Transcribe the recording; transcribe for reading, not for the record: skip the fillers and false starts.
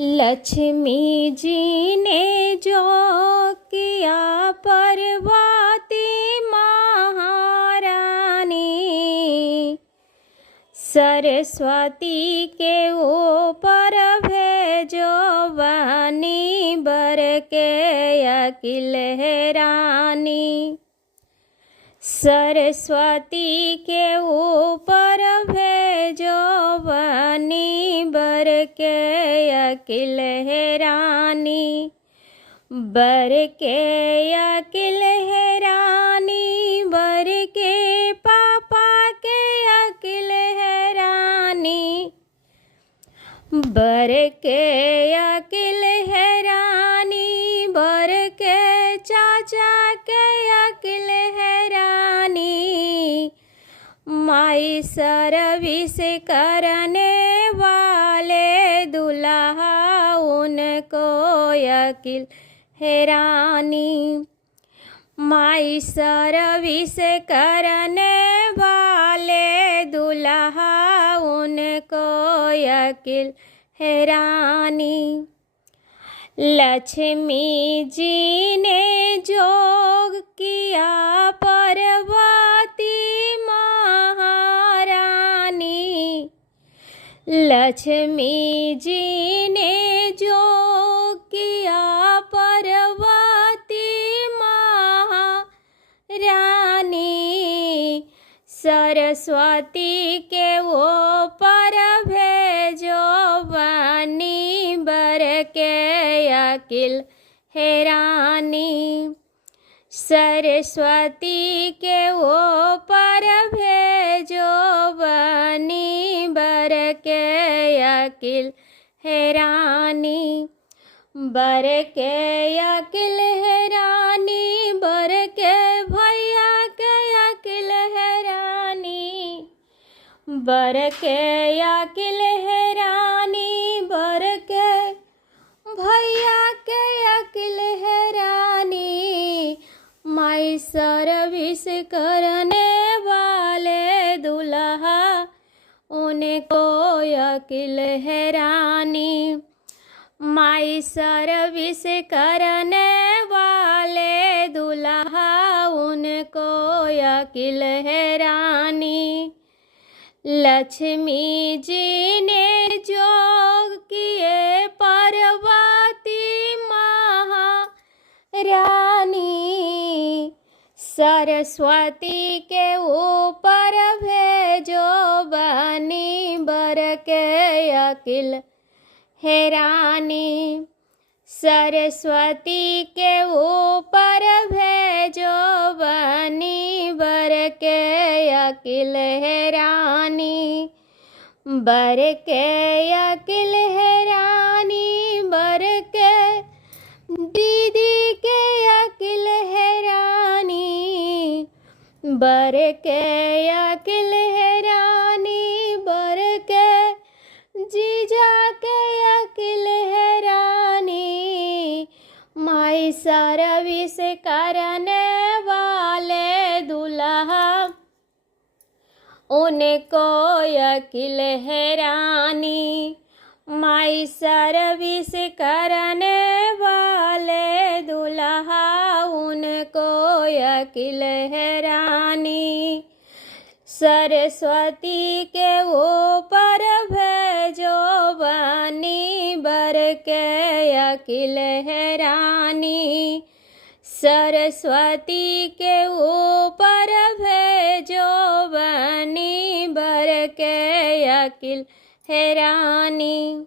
लक्ष्मी जी ने जो किया पार्वती महारानी, सरस्वती के ऊपर भेजो वाणी बर के अकिल है रानी। सरस्वती के ऊपर भेजो वाणी बर के अकिल है रानी। बर के अकिल है रानी, बर के पापा के अकिल है रानी। बर के अकिल है रानी, बर के चाचा के अकिल है रानी। माई सर्विस करने वाले दुल्हा उनको अकिल है रानी। माई सर्विस करने वाले दुल्हा उनको अकिल है रानी। लक्ष्मी जी ने जोग किया पार्वती महारानी। लक्ष्मी जी ने जोग किया पार्वती महारानी। सरस्वती के ऊपर भेजो वाणी बर के अकिल है रानी। सरस्वती के ऊपर भेजो वाणी बर के अकिल है रानी। बर के अकिल है रानी, बर के भैया के अकिल है रानी। बर के अकिल है रानी, बर के भैया के अकिल है रानी। माई सर्विस करने वाले दुल्हा उनको अकिल है रानी। माई सर्विस करने वाले दुल्हा उनको अकिल है रानी। लक्ष्मी जी ने जोग किए पार्वती महारानी। सरस्वती के ऊपर भेजो वाणी बर के अकिल है रानी। सरस्वती के ऊपर भेजो वाणी बर के अकिल है रानी। बर के अकिल है रानी, बर के दीदी के अकिल है रानी। बर के अकिल है रानी, बर के जीजा के अकिल है रानी। माई सर्विस करने वाले दुल्हा उनको अकिल है रानी। माई सर्विस करने वाले दुल्हा उनको अकिल है रानी। सरस्वती के ऊपर भेजो वाणी बर के अकिल है रानी। सरस्वती के ऊपर भेजो वाणी बर के अकिल है रानी।